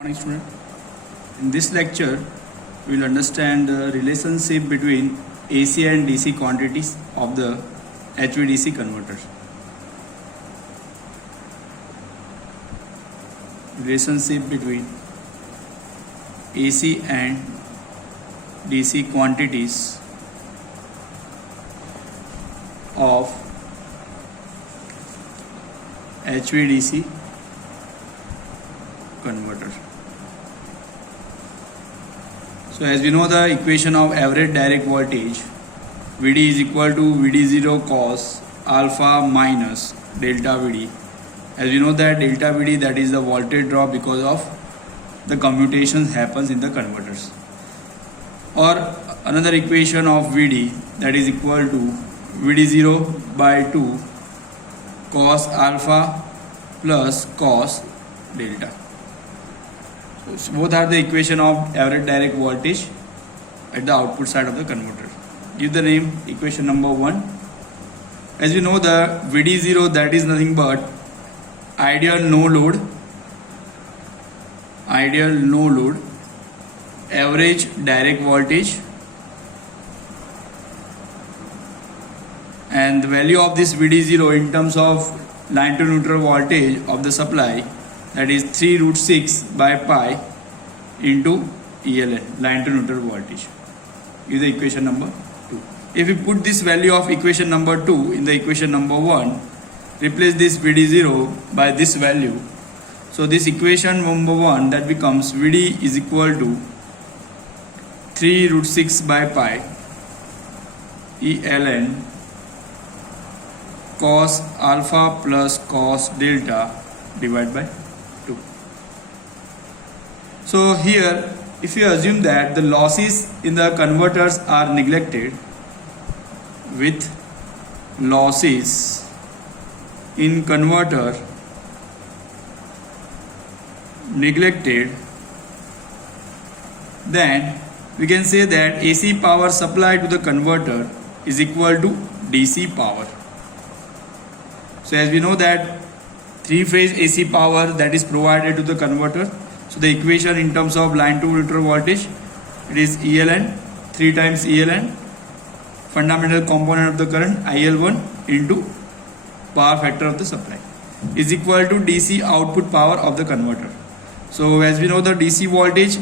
Morning student. In this lecture, we will understand the relationship between AC and DC quantities of the HVDC converter. Relationship between AC and DC quantities of HVDC converter. So as we know, the equation of average direct voltage VD is equal to VD0 cos alpha minus delta VD. As we know that delta VD, that is the voltage drop because of the commutations happens in the converters. Or another equation of VD, that is equal to VD0 by 2 cos alpha plus cos delta. So both are the equation of average direct voltage at the output side of the converter. Give the name equation number 1. As we know, the VD0, that is nothing but ideal no load average direct voltage, and the value of this VD0 in terms of line to neutral voltage of the supply, that is 3 root 6 by pi into ELN, line to neutral voltage, is the equation number 2. If we put this value of equation number 2 in the equation number 1, replace this VD0 by this value. So this equation number 1, that becomes VD is equal to 3 root 6 by pi ELN cos alpha plus cos delta divided by 2. So here, if you assume that the losses in the converters are neglected, with losses in converter neglected, then we can say that AC power supplied to the converter is equal to DC power. So as we know that 3-phase AC power that is provided to the converter, so the equation in terms of line to neutral voltage, it is ELN, 3 times ELN, fundamental component of the current IL1 into power factor of the supply, is equal to DC output power of the converter. So as we know, the DC voltage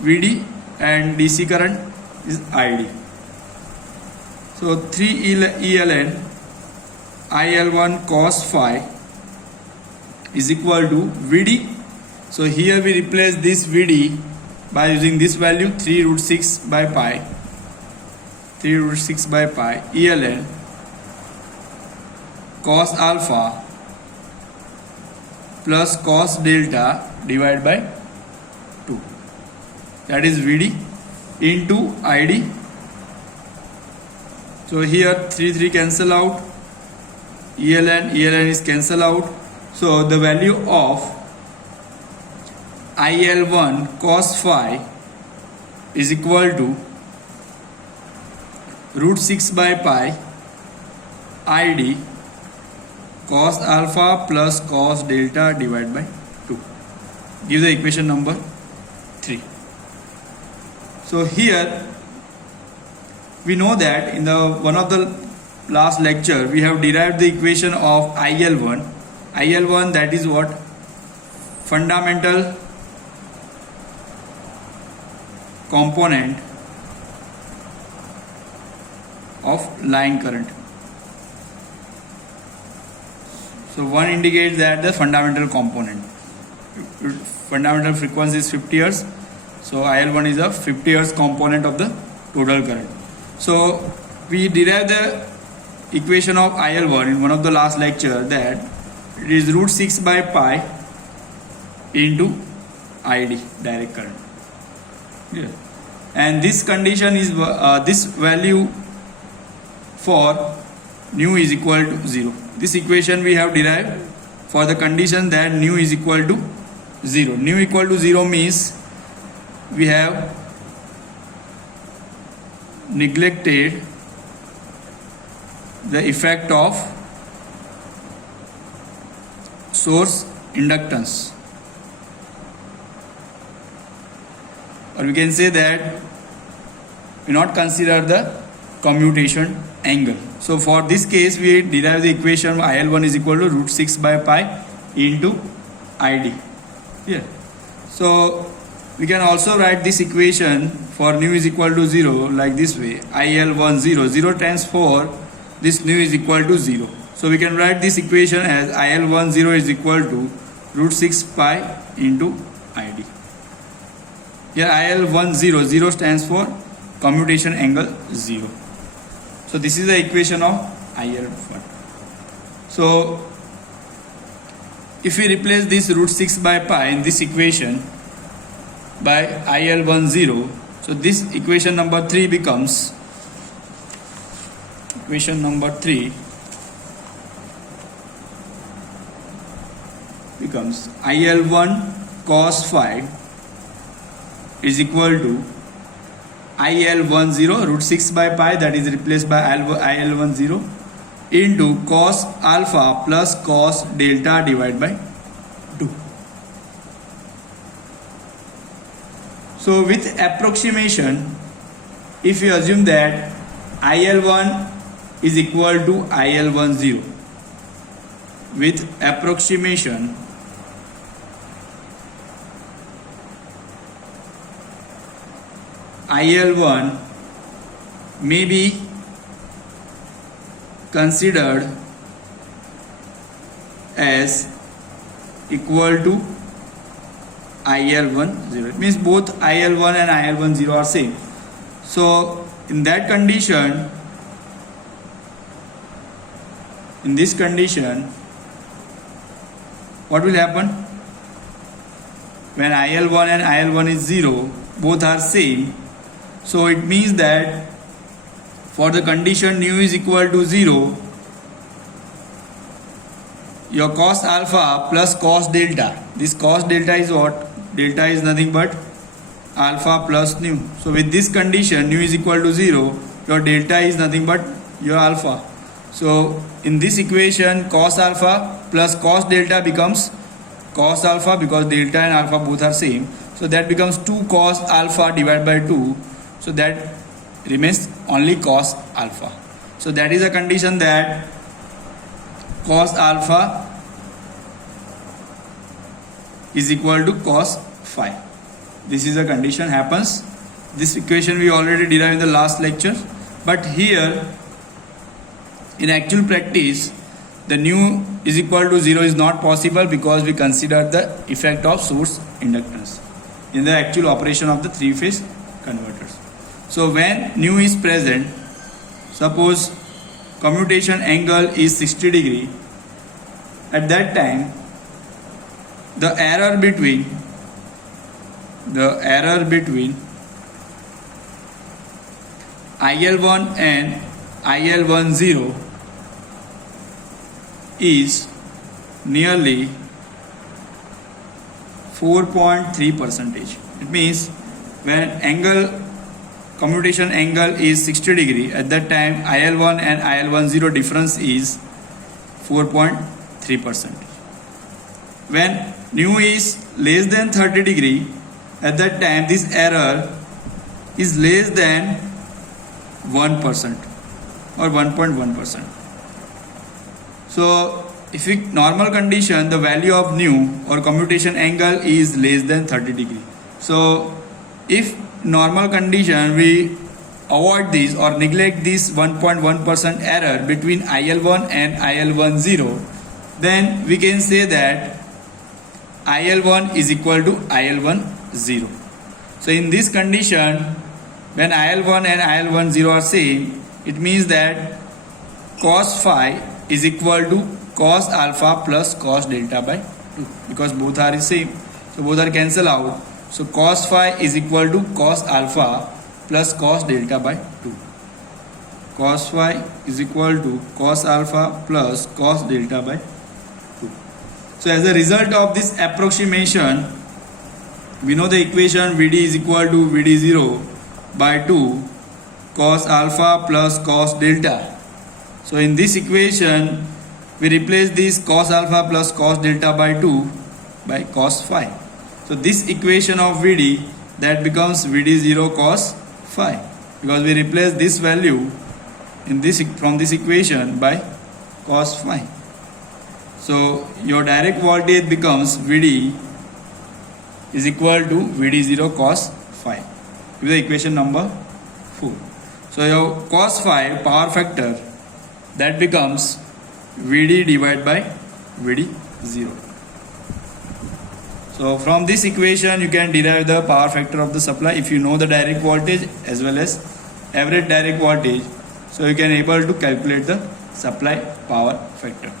VD and DC current is ID. So 3 ELN IL1 cos phi is equal to VD. So here we replace this VD by using this value 3 root 6 by pi ELN cos alpha plus cos delta divided by 2, that is VD into ID. So here 3 cancel out, ELN is cancel out. So the value of IL1 cos phi is equal to root 6 by pi ID cos alpha plus cos delta divided by 2. Give the equation number 3. So here we know that in the one of the last lecture we have derived the equation of IL1, that is what? Fundamental component of line current. So 1 indicates that the fundamental component, fundamental frequency is 50 Hz, so IL1 is a 50 Hz component of the total current. So we derived the equation of IL1 in one of the last lecture, that it is root 6 by pi into ID, direct current. Yeah. And this condition is this value for nu is equal to 0. This equation we have derived for the condition that nu is equal to 0. Nu equal to 0 means we have neglected the effect of source inductance. or we can say that we not consider the commutation angle. So for this case we derive the equation IL1 is equal to root 6 by pi into ID. Here. So we can also write this equation for nu is equal to 0 like this way. IL1 0. 0 times 4, this nu is equal to 0. So we can write this equation as IL1 0 is equal to root 6 pi into ID. Here IL1 0. 0 stands for commutation angle 0. So this is the equation of IL1. So if we replace this root 6 by pi in this equation by IL1 0, so this equation number 3 becomes IL1 cos phi is equal to IL1 0 root 6 by pi, that is replaced by IL1 0, into cos alpha plus cos delta divided by 2. So with approximation, if you assume that IL1 is equal to IL1 0, with approximation IL1 may be considered as equal to IL1 0. It means both IL1 and IL1 0 are same. So in that condition, in this condition, what will happen? When IL1 and IL1 is 0, both are same. So it means that for the condition nu is equal to 0, your cos alpha plus cos delta. This cos delta is what? Delta is nothing but alpha plus nu. So with this condition nu is equal to 0, your delta is nothing but your alpha. So in this equation cos alpha plus cos delta becomes cos alpha, because delta and alpha both are same. So that becomes 2 cos alpha divided by 2. So that remains only cos alpha. So that is a condition that cos alpha is equal to cos phi. This is a condition happens. This equation we already derived in the last lecture. But here in actual practice, the nu is equal to 0 is not possible, because we consider the effect of source inductance in the actual operation of the three-phase converters. So when nu is present, suppose commutation angle is 60 degree, at that time the error between IL1 and IL1 0 is nearly 4.3%. It means when commutation angle is 60 degree, at that time IL1 and IL1 0 difference is 4.3%. When nu is less than 30 degree, at that time this error is less than 1% or 1.1%. So if in normal condition the value of nu or commutation angle is less than 30 degree. So if normal condition we avoid this or neglect this 1.1% error between IL1 and IL1 0, then we can say that IL1 is equal to IL1 0. So in this condition, when IL1 and IL1 0 are same, it means that cos phi is equal to cos alpha plus cos delta by 2, because both are the same. So both are cancel out. So cos phi is equal to cos alpha plus cos delta by 2. Cos phi is equal to cos alpha plus cos delta by 2. So as a result of this approximation, we know the equation Vd is equal to Vd0 by 2 cos alpha plus cos delta. So in this equation, we replace this cos alpha plus cos delta by 2 by cos phi. So this equation of Vd that becomes Vd0 cos phi, because we replace this value in this from this equation by cos phi. So your direct voltage becomes Vd is equal to Vd0 cos phi with the equation number 4. So your cos phi power factor, that becomes Vd divided by Vd0. So from this equation you can derive the power factor of the supply if you know the direct voltage as well as average direct voltage. So you can able to calculate the supply power factor.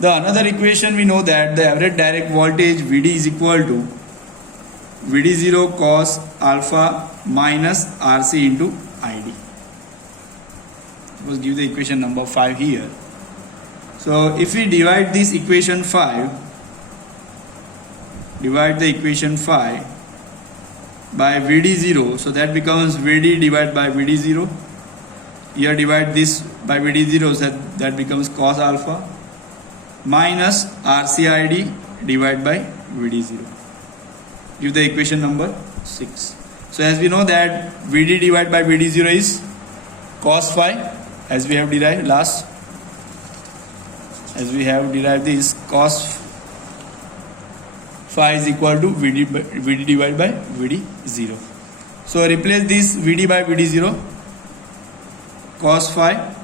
The another equation we know that the average direct voltage Vd is equal to Vd0 cos alpha minus Rc into Id. Suppose give the equation number 5 here. So if we divide this equation 5, divide the equation 5 by Vd0, so that becomes Vd divided by Vd0. Here divide this by Vd0, so that becomes cos alpha minus RCID divided by Vd0. Give the equation number 6. So as we know that Vd divided by Vd0 is cos phi, as we have derived last. As we have derived this, cos phi is equal to Vd divided by Vd0. So replace this Vd by Vd0, cos phi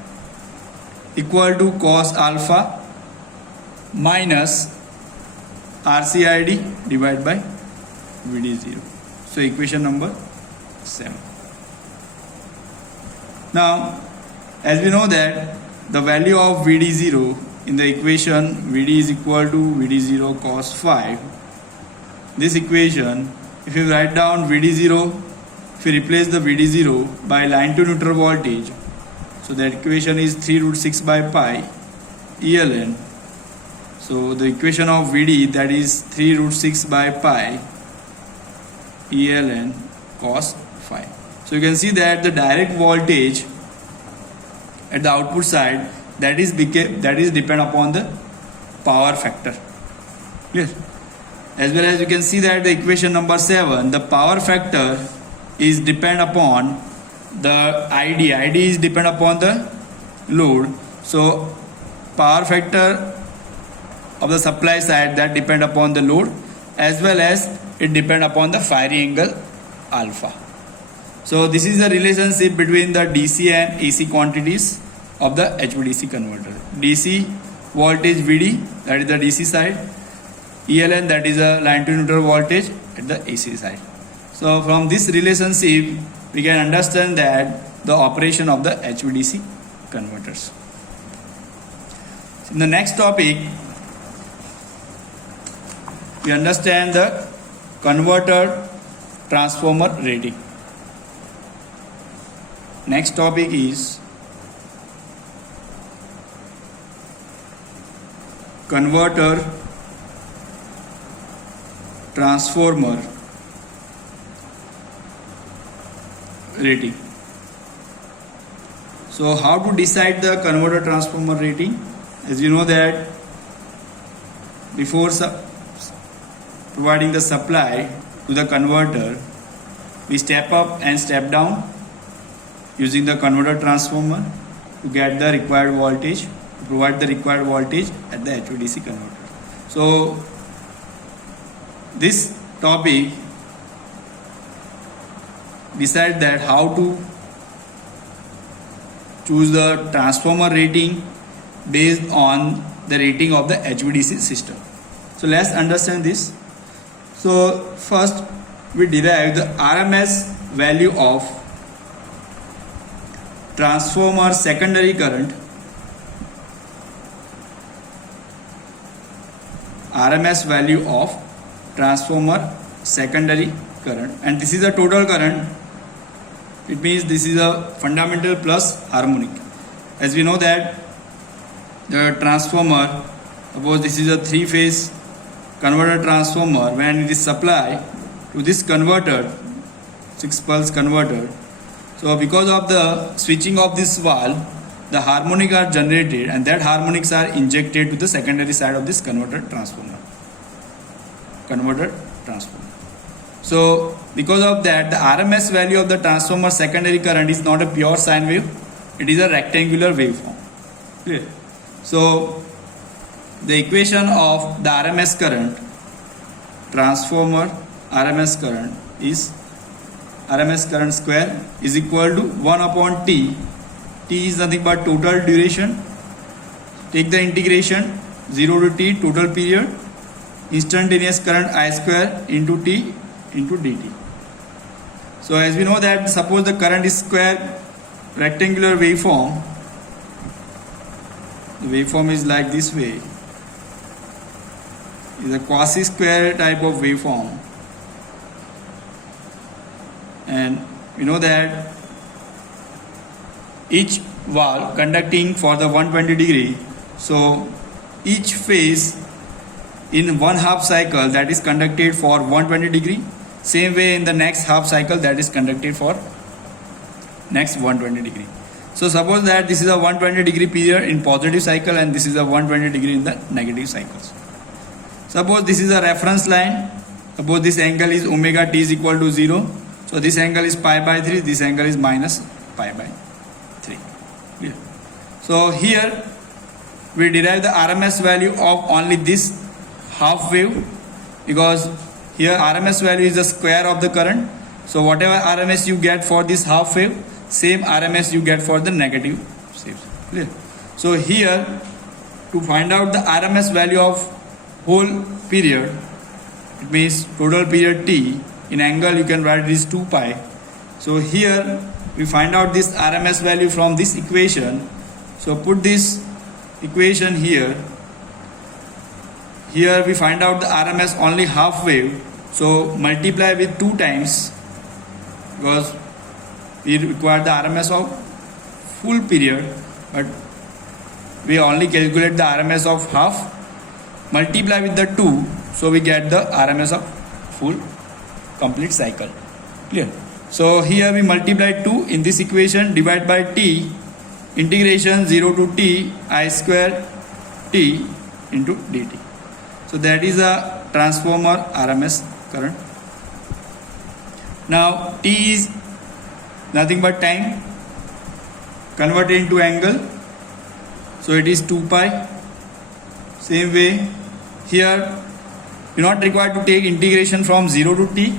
equal to cos alpha minus RCID divided by Vd0. So equation number 7. Now as we know that the value of Vd0 in the equation Vd is equal to Vd0 cos phi, this equation, if you write down Vd0, if you replace the Vd0 by line to neutral voltage, so that equation is 3 root 6 by pi ELN. So the equation of Vd, that is 3 root 6 by pi ELN cos phi. So you can see that the direct voltage at the output side, that is depend upon the power factor. Clear? As well as you can see that the equation number 7, the power factor is depend upon the ID. ID is depend upon the load. So power factor of the supply side, that depend upon the load, as well as it depend upon the firing angle alpha. So this is the relationship between the DC and AC quantities of the HVDC converter. DC voltage Vd, that is the DC side, ELN, that is a line to neutral voltage at the AC side. So from this relationship we can understand that the operation of the HVDC converters. In the next topic we understand the converter transformer rating. Next topic is converter transformer rating. So how to decide the converter transformer rating? As you know that before providing the supply to the converter, we step up and step down using the converter transformer to get the required voltage, to provide the required voltage at the HVDC converter. So this topic decide that how to choose the transformer rating based on the rating of the HVDC system. So let's understand this. So first we derive the RMS value of transformer secondary current, RMS value of transformer secondary current, and this is a total current. It means this is a fundamental plus harmonic. As we know that the transformer, suppose this is a 3-phase converter transformer, when it is supplied to this converter, 6-pulse converter, so because of the switching of this valve, the harmonic are generated and that harmonics are injected to the secondary side of this converter transformer. converter transformer. So because of that, the RMS value of the transformer secondary current is not a pure sine wave, it is a rectangular waveform. Clear? So the equation of the RMS current, transformer RMS current, is RMS current square is equal to 1 upon T. T is nothing but total duration. Take the integration 0 to T, total period, instantaneous current I square into T into dt. So as we know that, suppose the current is square rectangular waveform, the waveform is like this way, is a quasi square type of waveform, and we know that each valve conducting for the 120 degree, so each phase in one half cycle that is conducted for 120 degree, same way in the next half cycle that is conducted for next 120 degree. So suppose that this is a 120 degree period in positive cycle and this is a 120 degree in the negative cycles. Suppose this is a reference line, suppose this angle is omega t is equal to 0, so this angle is pi by 3, this angle is minus pi by 3. Yeah. So here we derive the RMS value of only this half wave, because here RMS value is the square of the current. So whatever RMS you get for this half wave, same RMS you get for the negative waves. Clear? So here, to find out the RMS value of whole period, it means total period T, in angle you can write this 2 pi. So here we find out this RMS value from this equation. So put this equation here. Here we find out the RMS only half wave, so multiply with 2 times, because we require the RMS of full period, but we only calculate the RMS of half. Multiply with the 2, so we get the RMS of full complete cycle. Clear? So here we multiply 2 in this equation, divide by T, integration 0 to T I square T into dt. So that is a transformer RMS current. Now T is nothing but time converted into angle, so it is 2 pi. Same way here you are not required to take integration from 0 to T,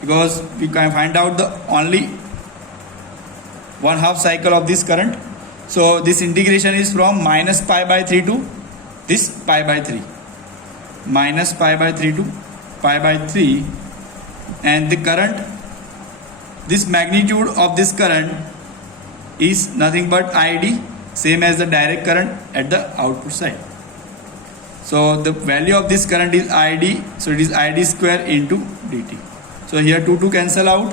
because we can find out the only one half cycle of this current. So this integration is from minus pi by 3 to this pi by 3, minus pi by 3 to pi by 3, and the current, this magnitude of this current is nothing but ID, same as the direct current at the output side. So the value of this current is ID, so it is ID square into dt. So here 2 cancel out,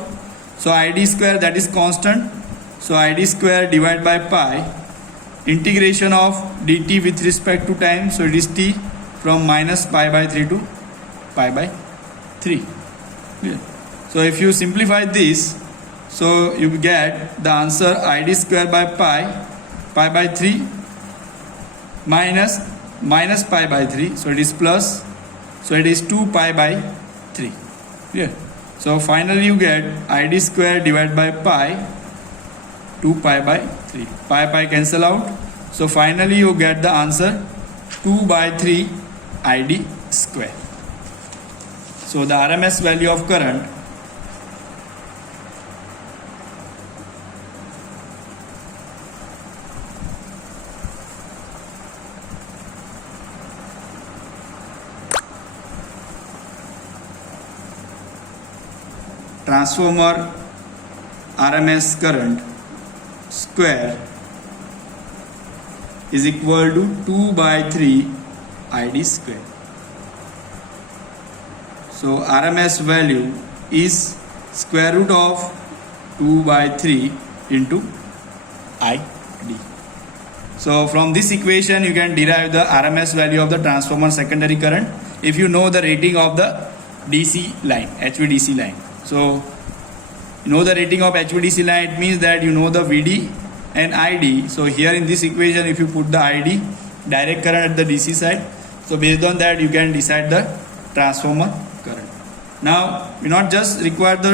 so ID square, that is constant, so ID square divided by pi, integration of dt with respect to time, so it is t from minus pi by 3 to pi by 3. Yeah. So if you simplify this, so you get the answer ID square by pi by 3 minus pi by 3, so it is plus, so it is 2 pi by 3. Yeah. So finally you get ID square divided by pi, 2 pi by 3. Pi cancel out, so finally you get the answer 2 by 3 ID square. So the RMS value of current transformer RMS current square is equal to 2 by 3 ID square. So RMS value is square root of 2 by 3 into ID. So from this equation you can derive the RMS value of the transformer secondary current if you know the rating of the DC line, HVDC line. So you know the rating of HVDC line, it means that you know the VD and ID. So here in this equation, if you put the ID, direct current at the DC side, so based on that you can decide the transformer current. Now we not just require the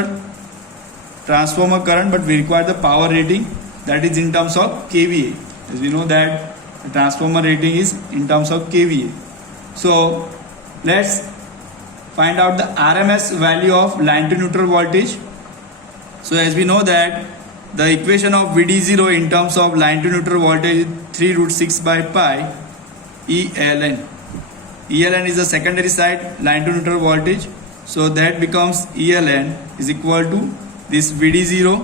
transformer current, but we require the power rating, that is in terms of kVA, as we know that the transformer rating is in terms of kVA. So let's find out the RMS value of line to neutral voltage. So as we know that the equation of VD0 in terms of line to neutral voltage is 3 root 6 by pi ELN. ELN is the secondary side line to neutral voltage. So that becomes ELN is equal to this VD0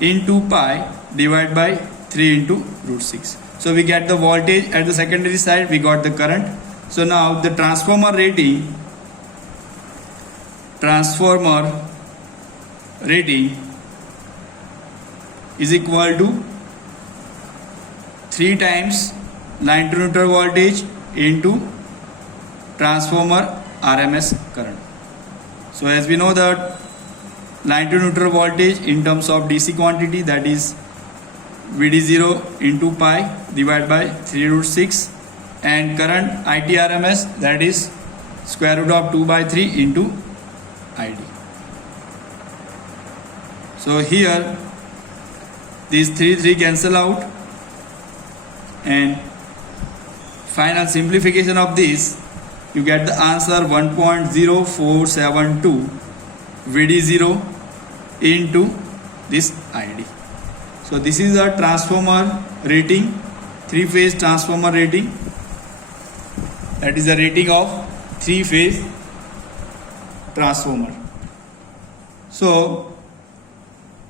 into pi divided by 3 into root 6. So we get the voltage at the secondary side, we got the current. So now the transformer rating is equal to 3 times line to neutral voltage into transformer RMS current. So as we know that line to neutral voltage in terms of DC quantity, that is VD0 into pi divided by 3 root 6, and current ITRMS, that is square root of 2 by 3 into ID. So here these 3 cancel out, and final simplification of this, you get the answer 1.0472 VD0 into this ID. So this is the transformer rating, 3-phase transformer rating, that is the rating of 3-phase transformer. So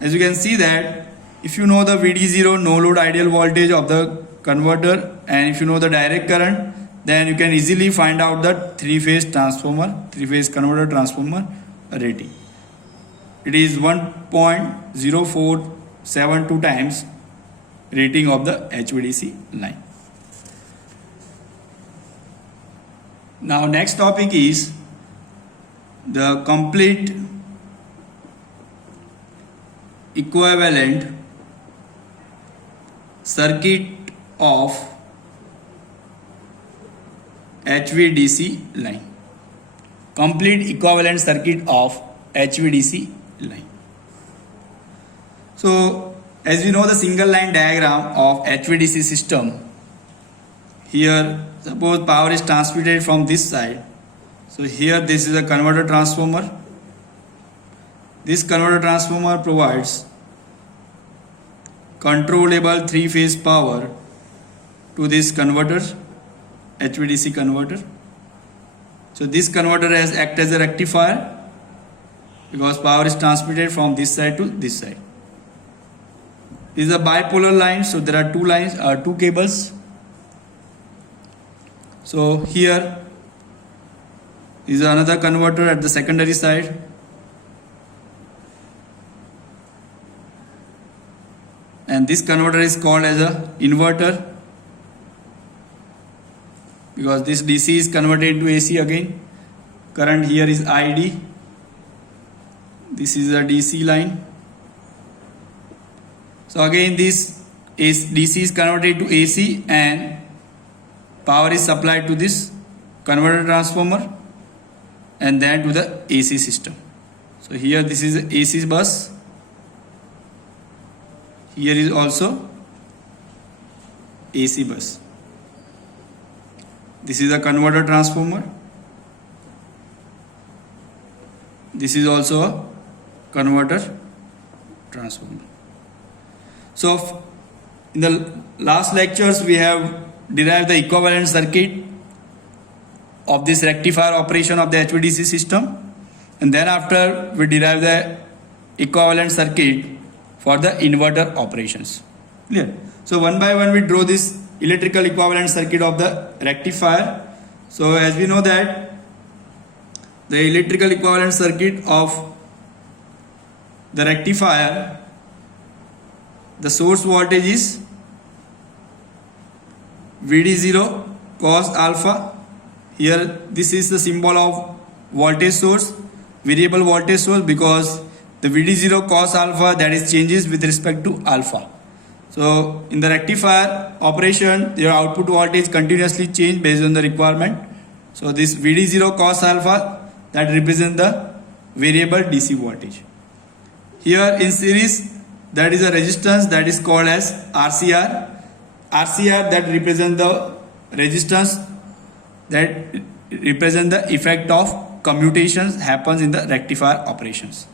as you can see that if you know the VD0 no load ideal voltage of the converter, and if you know the direct current, then you can easily find out the 3-phase transformer, 3-phase converter transformer rating. It is 1.0472 times rating of the HVDC line. Now next topic is the complete equivalent circuit of HVDC line. Complete equivalent circuit of HVDC line. So as we know the single line diagram of HVDC system, here suppose power is transmitted from this side. So here this is a converter transformer. This converter transformer provides controllable 3-phase power to this converter, HVDC converter. So this converter has act as a rectifier because power is transmitted from this side to this side. This is a bipolar line, so there are two cables. So here is another converter at the secondary side. And this converter is called as a inverter because this DC is converted into AC again. Current here is ID. This is a DC line. So again this DC is converted to AC and power is supplied to this converter transformer and then to the AC system. So here this is the AC bus. Here is also AC bus. This is a converter transformer. This is also a converter transformer. So in the last lectures we have derived the equivalent circuit of this rectifier operation of the HVDC system, and thereafter we derive the equivalent circuit for the inverter operations. Clear? So one by one we draw this electrical equivalent circuit of the rectifier. So as we know that the electrical equivalent circuit of the rectifier, the source voltage is VD0 cos alpha. Here this is the symbol of voltage source, variable voltage source, because the VD0 cos alpha, that is changes with respect to alpha. So in the rectifier operation your output voltage continuously change based on the requirement, So this VD0 cos alpha, that represents the variable DC voltage. Here in series, that is a resistance that is called as RCR. RCR that represents the resistance that represent the effect of commutations happens in the rectifier operations.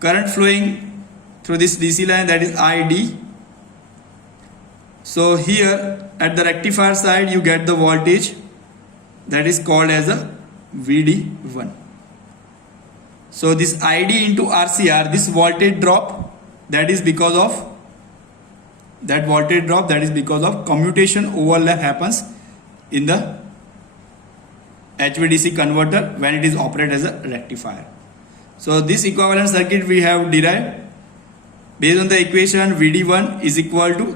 Current flowing through this DC line, that is ID. So here at the rectifier side you get the voltage that is called as a VD1. So this ID into RCR, this voltage drop, that is because of commutation overlap happens in the HVDC converter when it is operated as a rectifier. So this equivalent circuit we have derived based on the equation VD1 is equal to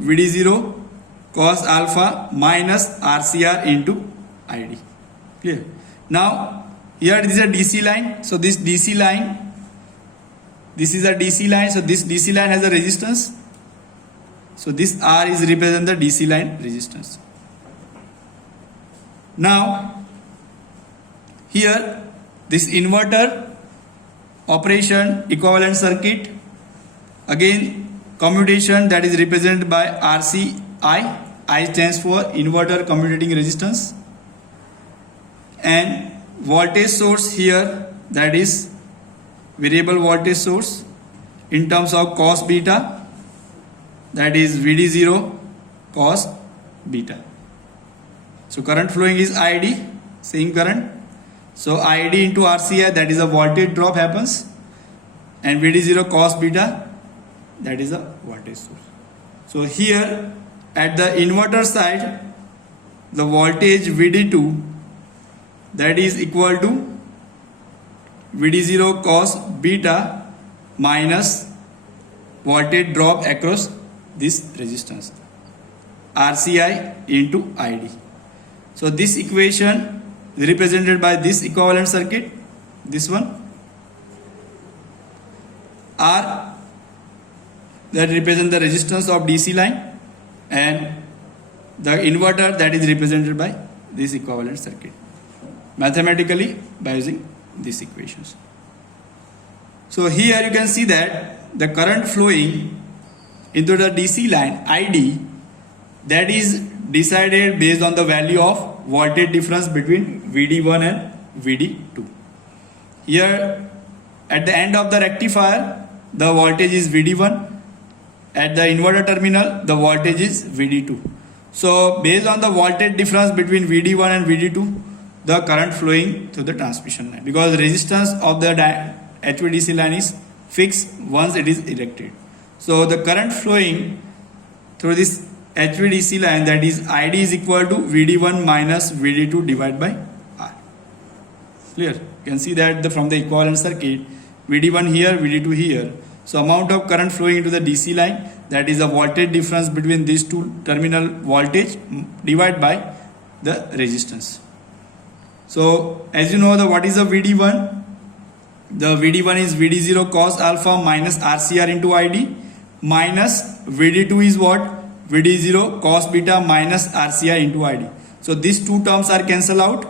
VD0 cos alpha minus RCR into ID. Clear? Now here this is a DC line. So this DC line, this is a DC line. So this DC line has a resistance. So this R is represent the DC line resistance. Now here this inverter operation equivalent circuit, again commutation that is represented by RCI. I stands for inverter commutating resistance, and voltage source here, that is variable voltage source in terms of cos beta, that is VD0 cos beta. So current flowing is ID, same current. So ID into RCI, that is a voltage drop happens, and VD0 cos beta, that is a voltage source. So here at the inverter side, the voltage VD2, that is equal to VD0 cos beta minus voltage drop across this resistance, RCI into ID. So this equation is represented by this equivalent circuit, this one. R that represents the resistance of DC line, and the inverter that is represented by this equivalent circuit mathematically by using these equations. So here you can see that the current flowing into the DC line ID, that is decided based on the value of voltage difference between VD1 and VD2. Here at the end of the rectifier the voltage is VD1, at the inverter terminal the voltage is VD2. So based on the voltage difference between VD1 and VD2, the current flowing through the transmission line, because resistance of the HVDC line is fixed once it is erected. So the current flowing through this HVDC line, that is ID, is equal to VD1 minus VD2 divided by R. Clear? You can see that from the equivalent circuit, VD1 here, VD2 here. So amount of current flowing into the DC line, that is the voltage difference between these two terminal voltage divided by the resistance. So as you know, what is the VD1? The VD1 is VD0 cos alpha minus RCR into ID, minus VD2 is what? VD0 cos beta minus RCR into ID. So these two terms are cancelled out,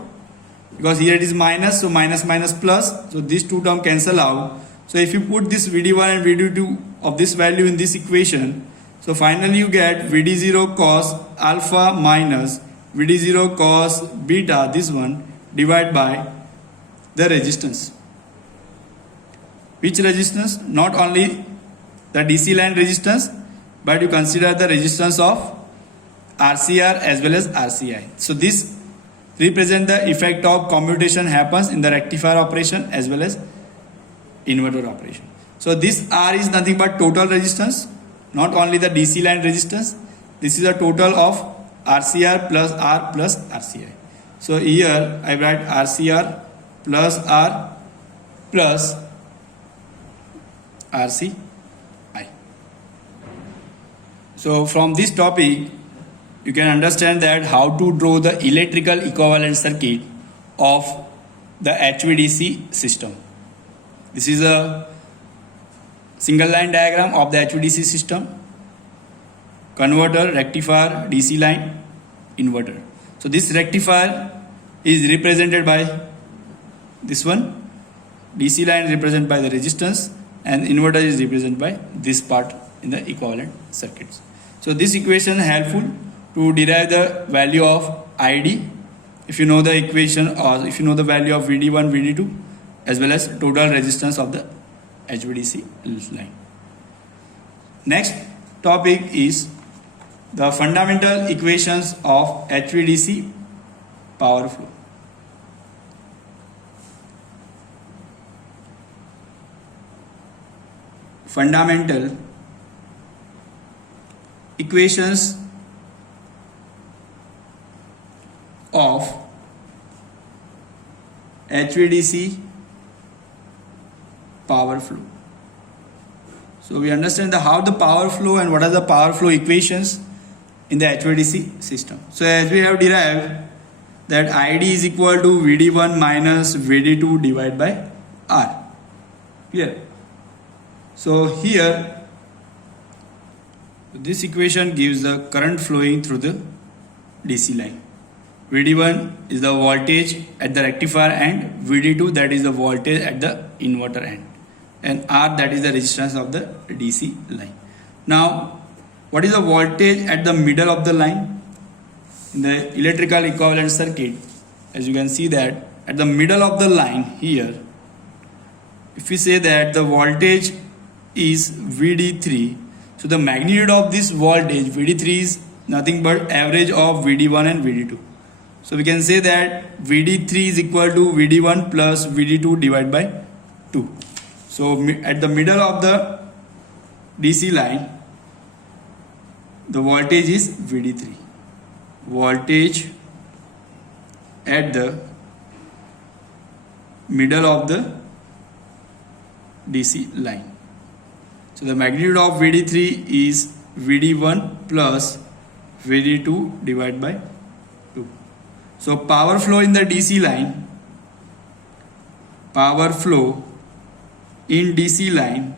because here it is minus, so minus minus plus, so these two terms cancel out. So if you put this VD1 and VD2 of this value in this equation, so finally you get VD0 cos alpha minus VD0 cos beta, this one, divided by the resistance. Which resistance? Not only the DC line resistance, but you consider the resistance of RCR as well as RCI. So this represent the effect of commutation happens in the rectifier operation as well as inverter operation. So this R is nothing but total resistance, not only the DC line resistance. This is a total of RCR plus R plus RCI. So here I write RCR plus R plus RCI. So from this topic you can understand that how to draw the electrical equivalent circuit of the HVDC system. This is a single line diagram of the HVDC system: converter, rectifier, DC line, inverter. So this rectifier is represented by this one. DC line is represented by the resistance and inverter is represented by this part in the equivalent circuits. So this equation helpful to derive the value of ID if you know the equation or if you know the value of VD1, VD2 as well as total resistance of the HVDC line. Next topic is the fundamental equations of HVDC power flow. Fundamental equations of HVDC power flow. So we understand how the power flow and what are the power flow equations in the HVDC system. So as we have derived that ID is equal to VD1 minus VD2 divided by R. Clear? So here this equation gives the current flowing through the DC line. VD1 is the voltage at the rectifier end, VD2 that is the voltage at the inverter end, and R that is the resistance of the DC line. Now what is the voltage at the middle of the line? In the electrical equivalent circuit, as you can see that at the middle of the line here, if we say that the voltage is VD3, so the magnitude of this voltage VD3 is nothing but average of VD1 and VD2. So we can say that VD3 is equal to VD1 plus VD2 divided by 2. So at the middle of the DC line, the voltage is VD3. Voltage at the middle of the DC line. So the magnitude of VD3 is VD1 plus VD2 divided by 2. So power flow in the DC line, power flow in DC line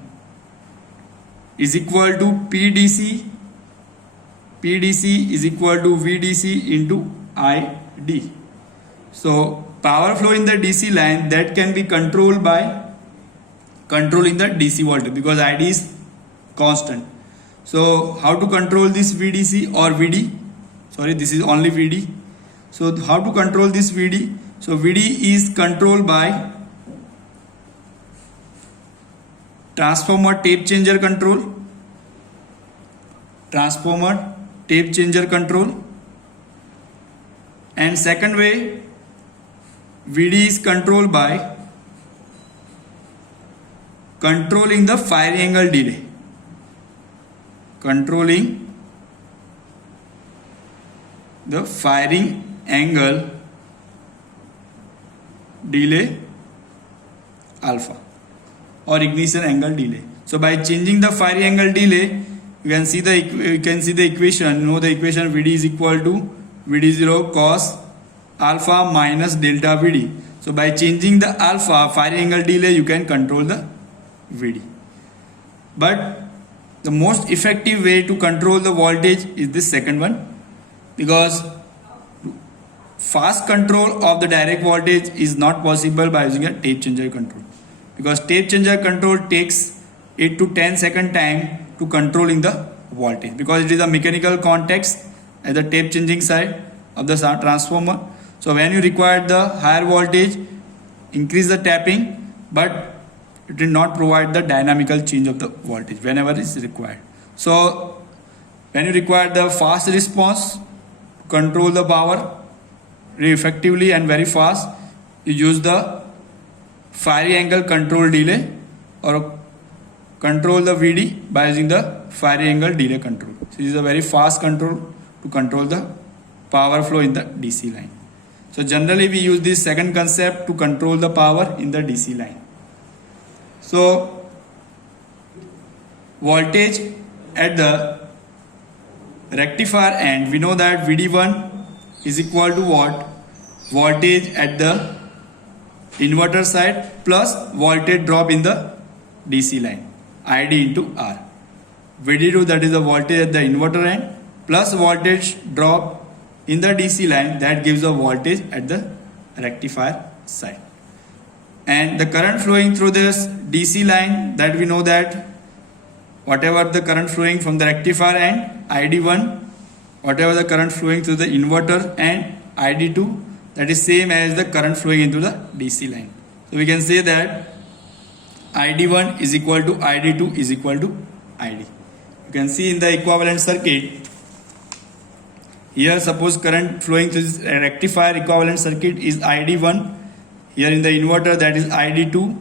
is equal to PDC. PDC is equal to VDC into ID. So power flow in the DC line that can be controlled by controlling the DC voltage because ID is constant. So how to control this VDC or VD? Sorry, this is only VD. So how to control this VD? So VD is controlled by transformer tape changer control. Transformer tape changer control. And second way, VD is controlled by controlling the firing angle delay. Controlling the firing angle delay alpha or ignition angle delay. So by changing the firing angle delay, you can see the equation. You know the equation VD is equal to VD0 cos alpha minus delta VD. So by changing the alpha firing angle delay, you can control the VD. But the most effective way to control the voltage is this second one, because fast control of the direct voltage is not possible by using a tape changer control, because tape changer control takes 8 to 10 second time to controlling the voltage, because it is a mechanical context at the tape changing side of the transformer. So when you require the higher voltage, increase the tapping, but it will not provide the dynamical change of the voltage whenever it is required. So when you require the fast response to control the power very effectively and very fast, you use the firing angle control delay or control the VD by using the firing angle delay control. So this is a very fast control to control the power flow in the DC line. So generally we use this second concept to control the power in the DC line. So voltage at the rectifier end, we know that VD1 is equal to what? Voltage at the inverter side plus voltage drop in the DC line, ID into R. VD2 that is the voltage at the inverter end plus voltage drop in the DC line, that gives a voltage at the rectifier side. And the current flowing through this DC line, that we know that whatever the current flowing from the rectifier and ID1, whatever the current flowing through the inverter and ID2, that is same as the current flowing into the DC line. So we can say that ID1 is equal to ID2 is equal to ID. You can see in the equivalent circuit, here suppose current flowing through this rectifier equivalent circuit is ID1, here in the inverter that is ID2,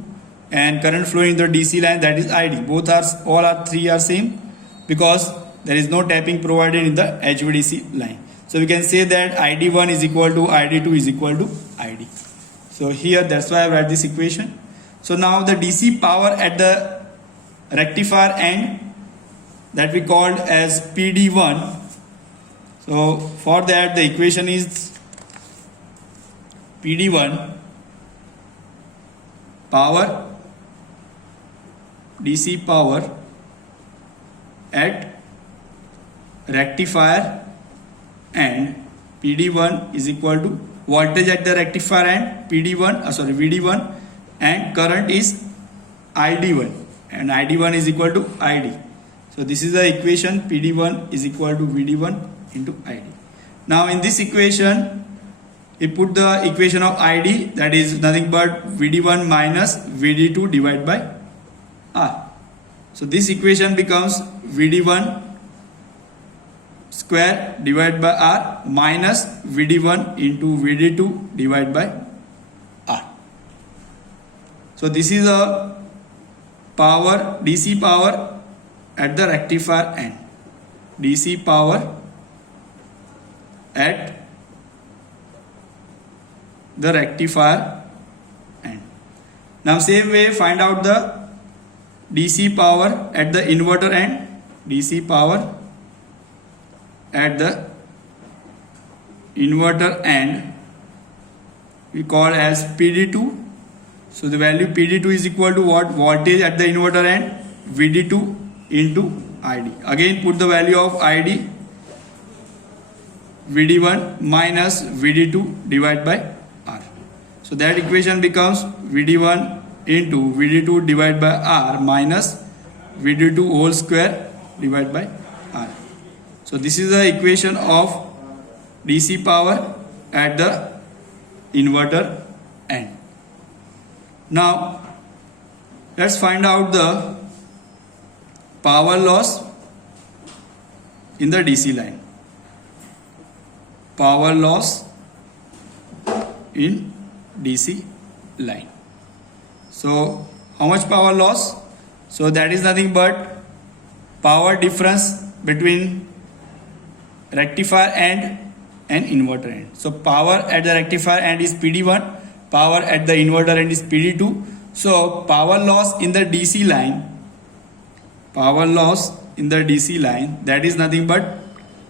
and current flowing in the DC line, that is ID. Both are, all are three are same because there is no tapping provided in the HVDC line. So we can say that ID1 is equal to ID2 is equal to ID. So here that's why I write this equation. So now the DC power at the rectifier end, that we called as PD1. So for that the equation is PD1 power, DC power at rectifier and PD1 is equal to voltage at the rectifier and VD1 and current is ID1 and ID1 is equal to ID. So this is the equation, PD1 is equal to VD1 into ID. Now in this equation we put the equation of ID, that is nothing but VD1 minus VD2 divided by R. So this equation becomes VD1 square divided by R minus VD1 into VD2 divided by R. So this is a power, DC power at the rectifier end. DC power at the rectifier end. Now same way find out the DC power at the inverter end. DC power at the inverter end we call as PD2. So the value PD2 is equal to what? Voltage at the inverter end, VD2 into ID. Again put the value of ID, VD1 minus VD2 divided by R. So that equation becomes VD1 into VD2 divided by R minus VD2 whole square divided by R. So this is the equation of DC power at the inverter end. Now let's find out the power loss in the DC line. Power loss in DC line. So how much power loss? So that is nothing but power difference between rectifier end and inverter end. So power at the rectifier end is PD1, power at the inverter end is PD2. So power loss in the DC line, that is nothing but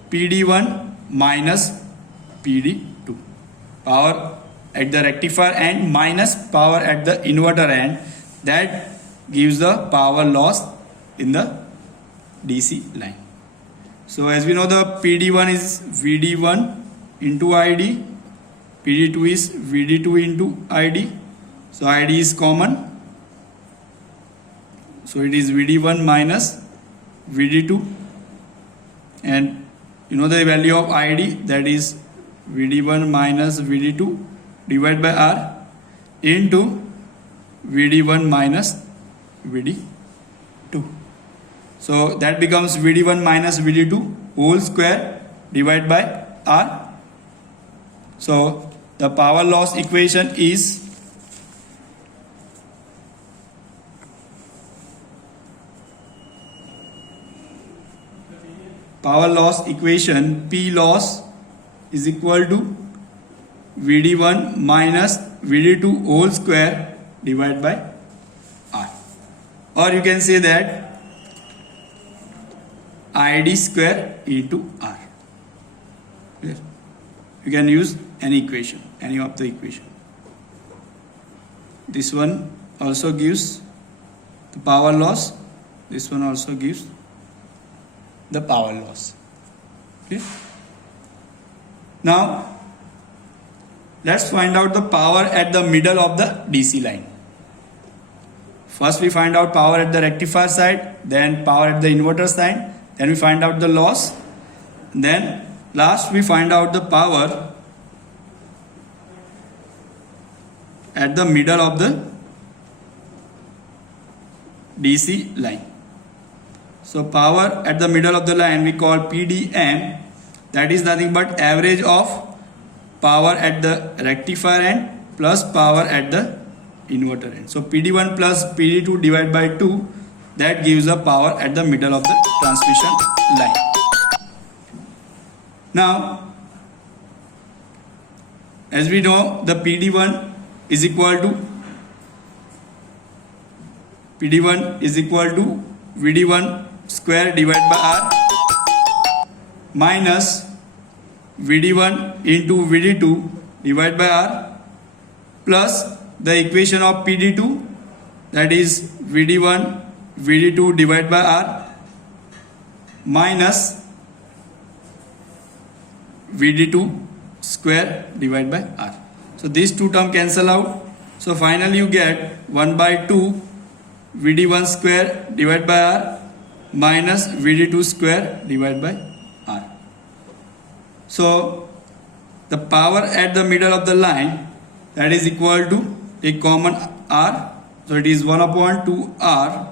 PD1 minus PD2. Power at the rectifier end minus power at the inverter end, that gives the power loss in the DC line. So as we know, the PD1 is VD1 into ID, PD2 is VD2 into ID. So ID is common. So it is VD1 minus VD2, and you know the value of ID, that is VD1 minus VD2 divided by R into VD1 minus VD2. So that becomes VD1 minus VD2 whole square divided by R. So the power loss equation is P loss is equal to VD1 minus VD2 whole square divided by R, or you can say that ID square into R. Clear? You can use any equation, any of the equation. This one also gives the power loss, this one also gives the power loss. Clear? Now let's find out the power at the middle of the DC line. First we find out power at the rectifier side, then power at the inverter side, then we find out the loss, then last we find out the power at the middle of the DC line. So power at the middle of the line we call PDM, that is nothing but average of power at the rectifier end plus power at the inverter end. So PD1 plus PD2 divided by 2, that gives the power at the middle of the transmission line. Now as we know, the PD1 is equal to VD1 square divided by R minus VD1 into VD2 divided by R plus the equation of PD2, that is VD1 VD2 divided by R minus VD2 square divided by R. So these two terms cancel out. So finally you get 1 by 2 VD1 square divided by R minus VD2 square divided by R. So the power at the middle of the line, that is equal to a common R. So it is 1 upon 2 R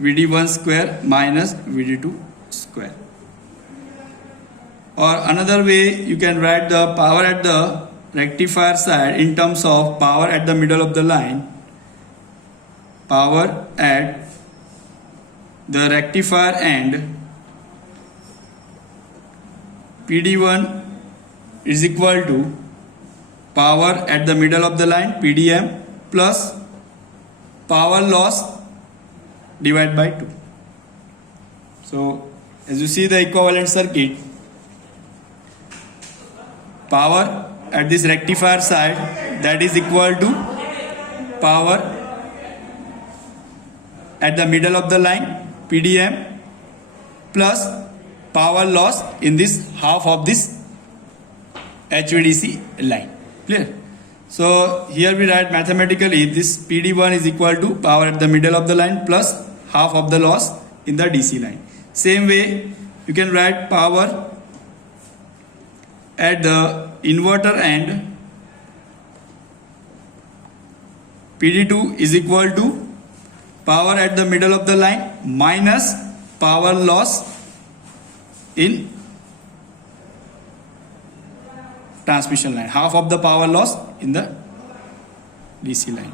VD1 square minus VD2 square. Or another way you can write the power at the rectifier side in terms of power at the middle of the line. Power at the rectifier end, PD1 is equal to power at the middle of the line, PDM, plus power loss divided by 2. So as you see the equivalent circuit, power at this rectifier side, that is equal to power at the middle of the line, PDM, plus power loss in this half of this HVDC line. Clear? So here we write mathematically this PD1 is equal to power at the middle of the line plus half of the loss in the DC line. Same way you can write power at the inverter end, PD2 is equal to power at the middle of the line minus power loss in transmission line, half of the power loss in the DC line.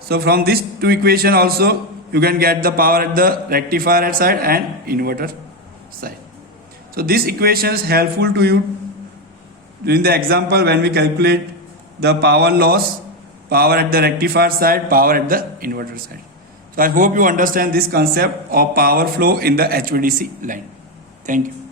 So from these two equations also you can get the power at the rectifier side and inverter side. So this equation is helpful to you during the example when we calculate the power loss, power at the rectifier side, power at the inverter side. So I hope you understand this concept of power flow in the HVDC line. Thank you.